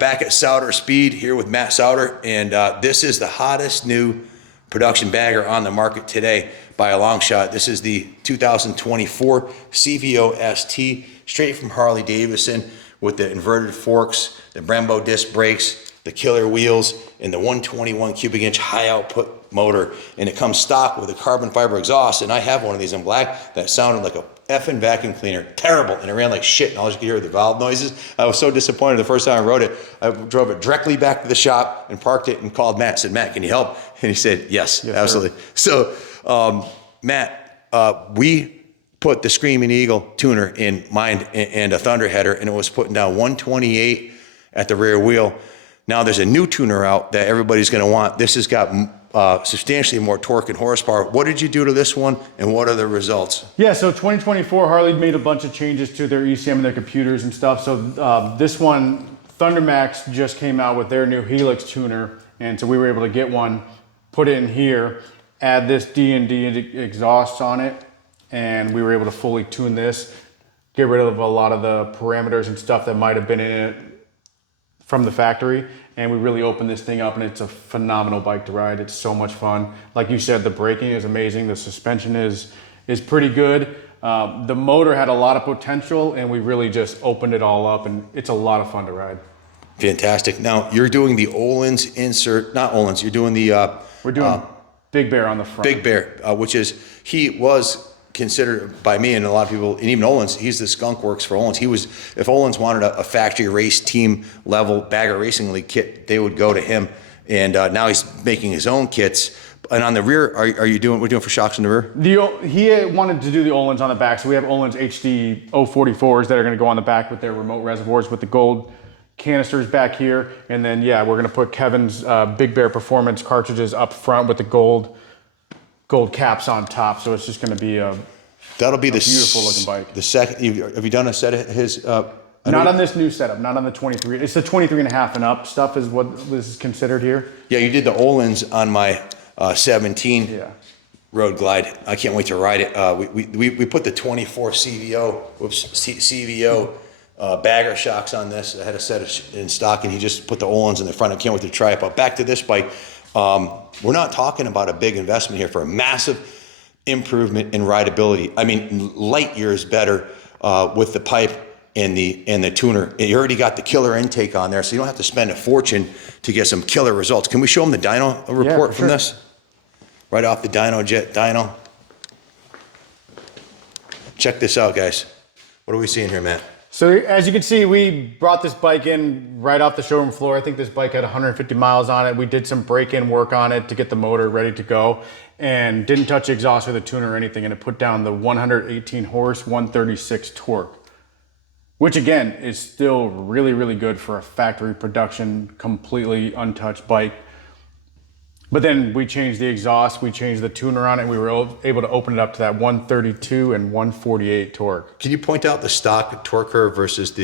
Back at Sowders Speed here with Matt Sowder, and this is the hottest new production bagger on the market today by a long shot. This is the 2024 CVO ST, straight from Harley Davidson, with the inverted forks, the Brembo disc brakes, the killer wheels, and the 121 cubic inch high output motor. And it comes stock with a carbon fiber exhaust, and I have one of these in black that sounded like a effing vacuum cleaner. Terrible. And it ran like shit, and all you could hear were the valve noises. I was so disappointed the first time I rode it. I drove it directly back to the shop and parked it and called Matt. Said, Matt, can you help? And he said, yes absolutely. Sir. So Matt, we put the Screaming Eagle tuner in mine and a Thunderheader, and it was putting down 128 at the rear wheel. Now there's a new tuner out that everybody's going to want. This has got substantially more torque and horsepower. What did you do to this one, and what are the results? Yeah, so 2024, Harley made a bunch of changes to their ECM and their computers and stuff. So this one, Thundermax just came out with their new Helix tuner, and so we were able to get one, put it in here, add this D&D exhaust on it, and we were able to fully tune this, get rid of a lot of the parameters and stuff that might have been in it from the factory, and we really opened this thing up, and it's a phenomenal bike to ride. It's so much fun. Like you said, the braking is amazing. The suspension is pretty good. The motor had a lot of potential, and we really just opened it all up, and it's a lot of fun to ride. Fantastic. Now you're doing the Öhlins insert, not Öhlins. You're doing the we're doing Big Bear on the front. Big Bear, which is, he was considered by me and a lot of people, and even Öhlins, he's the skunk works for Öhlins. He was, if Öhlins wanted a factory race team level bagger racing league kit, they would go to him. And now he's making his own kits. And on the rear, we're doing for shocks in the rear? He wanted to do the Öhlins on the back, so we have Öhlins HD 044s that are going to go on the back with their remote reservoirs with the gold canisters back here. And then, yeah, we're going to put Kevin's Big Bear Performance cartridges up front with the gold caps on top. So it's just going to be that'll be the beautiful looking bike. The second, have you done a set of his? Not on this new setup, not on the 23. It's the 23 and a half and up stuff is what is considered here. Yeah, you did the Öhlins on my 17 Road Glide. I can't wait to ride it. We put the 24 CVO bagger shocks on this. I had a set in stock, and he just put the Öhlins in the front. I can't wait to try it. But back to this bike. We're not talking about a big investment here for a massive improvement in rideability. I mean, light years better with the pipe and the tuner. You already got the killer intake on there, so you don't have to spend a fortune to get some killer results. Can we show them the dyno report from this? Right off the dyno. Check this out, guys. What are we seeing here, Matt? So as you can see, we brought this bike in right off the showroom floor. I think this bike had 150 miles on it. We did some break-in work on it to get the motor ready to go, and didn't touch the exhaust or the tuner or anything, and it put down the 118 horse, 136 torque, which again is still really, really good for a factory production, completely untouched bike. But then we changed the exhaust, we changed the tuner on it, and we were able to open it up to that 132 and 148 torque. Can you point out the stock torque curve versus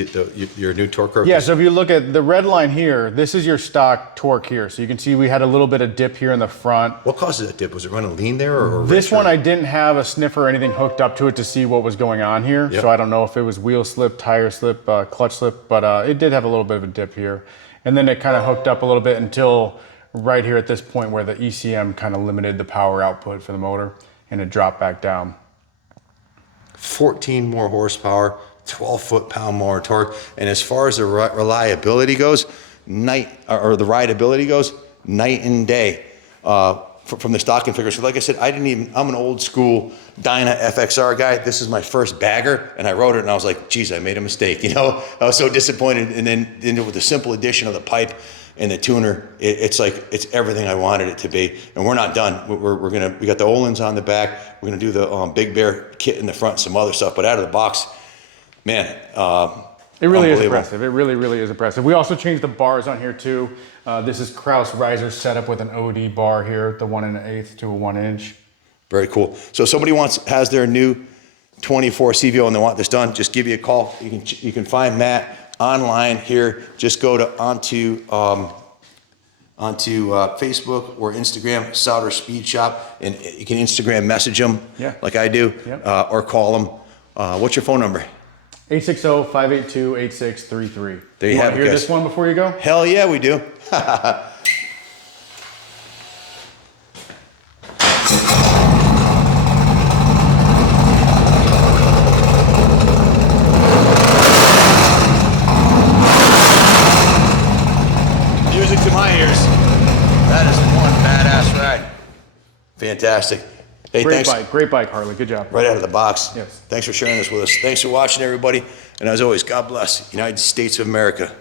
your new torque curve? Yeah, so if you look at the red line here, this is your stock torque here. So you can see we had a little bit of dip here in the front. What causes that dip? Was it running lean there? Or this one, I didn't have a sniffer or anything hooked up to it to see what was going on here. Yep. So I don't know if it was wheel slip, tire slip, clutch slip, but it did have a little bit of a dip here. And then it kind of hooked up a little bit until right here at this point where the ECM kind of limited the power output for the motor, and it dropped back down. 14 more horsepower, 12 foot-pound more torque. And as far as the reliability goes, the rideability goes, night and day from the stock configuration. So like I said, I'm an old school Dyno FXR guy. This is my first bagger, and I rode it and I was like, geez, I made a mistake. You know, I was so disappointed. And then with the simple addition of the pipe and the tuner, it's everything I wanted it to be. And we're not done. We got the Öhlins on the back. We're gonna do the Big Bear kit in the front, some other stuff. But out of the box, man, it really is impressive. It really, really is impressive. We also changed the bars on here too. This is Kraus riser setup with an OD bar here, the 1 1/8 to a 1 inch. Very cool. So if somebody has their new 24 CVO and they want this done, just give you a call. You can find Matt online here. Just go to onto Facebook or Instagram, Sowders Speed Shop, and you can Instagram message them like I do, or call them. What's your phone number? 860-582-8633. There you have it, hear guys. this one before you go? Hell yeah, we do. Music to my ears. That is one badass ride. Fantastic. Hey, Great thanks. Great bike, Harley. Good job. Right out of the box. Yes. Thanks for sharing this with us. Thanks for watching, everybody. And as always, God bless. United States of America.